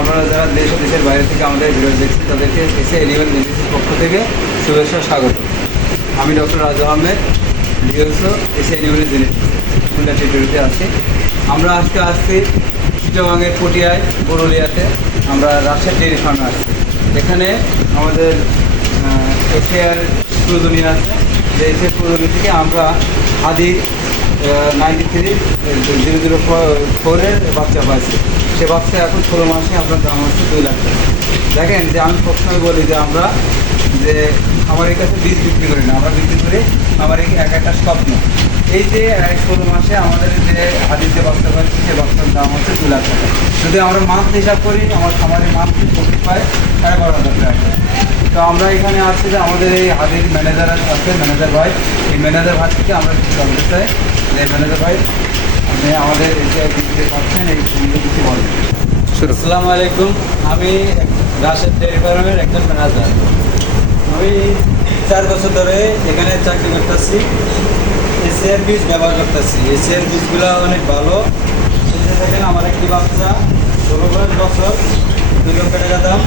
আপনারা যারা দেশ দেশের বাইরে থেকে আমাদের ভিডিও দেখছেন তাদেরকে এসে এনিম্যাল জেনেটিক্সের পক্ষ থেকে শুভেচ্ছা স্বাগত। আমি ডক্টর রাজু আহমেদ, ডিওসও এসে এনিম্যাল জেনেটিক্স কুমিল্লা টেরিটরিতে আছি। আমরা আজকে আসছি চিটাগাংয়ের পটিয়ায় পুরুলিয়াতে। আমরা রাজশাহী ডেয়ারি ফার্মে আসছি। এখানে আমাদের এশিয়ার প্রয়োজনী আছে, যে এশিয়ার প্রয়োজনী থেকে আমরা হাদি 93-004-এর বাচ্চা পাইছি। সে বাচ্চা এখন 16 মাসে আপনার দাম হচ্ছে 2 লাখ টাকা। দেখেন যে আমি সবসময় বলি যে আমরা যে খামারের কাছে বীজ বিক্রি করি না, আমরা বিক্রি করি আমার এক একটা স্বপ্ন। এই যে 16 মাসে আমাদের যে হাদির যে বাচ্চা পাচ্ছি সে বাচ্চার দাম হচ্ছে 2 লাখ টাকা। যদি আমরা মান্থলি হিসাব করি আমার খামারে মান্থলি প্রফিট পায় 12,500 টাকা। তো আমরা এখানে আসছি যে আমাদের এই হাদির ম্যানেজার আছে, ম্যানেজার ভাই, এই ম্যানেজার ভাই থেকে আমরা কিছু জানতে চাই যে ম্যানেজার ভাই আপনি আমাদের এই যে বিক্রি পাচ্ছেন এই সম্বন্ধে কিছু বলেন। আসসালামু আলাইকুম। আমি রাজশাহী ডেয়ারি ফার্মের একজন ম্যানেজার। আমি 4 বছর ধরে এখানে চাকরি করতেছি। এশিয়ার বীজ ব্যবহার করতেছি। এশিয়ার বীজগুলো অনেক ভালো। এতে দেখেন আমার একটি বাচ্চা 16 বছর 2 লক্ষ টাকা দাম।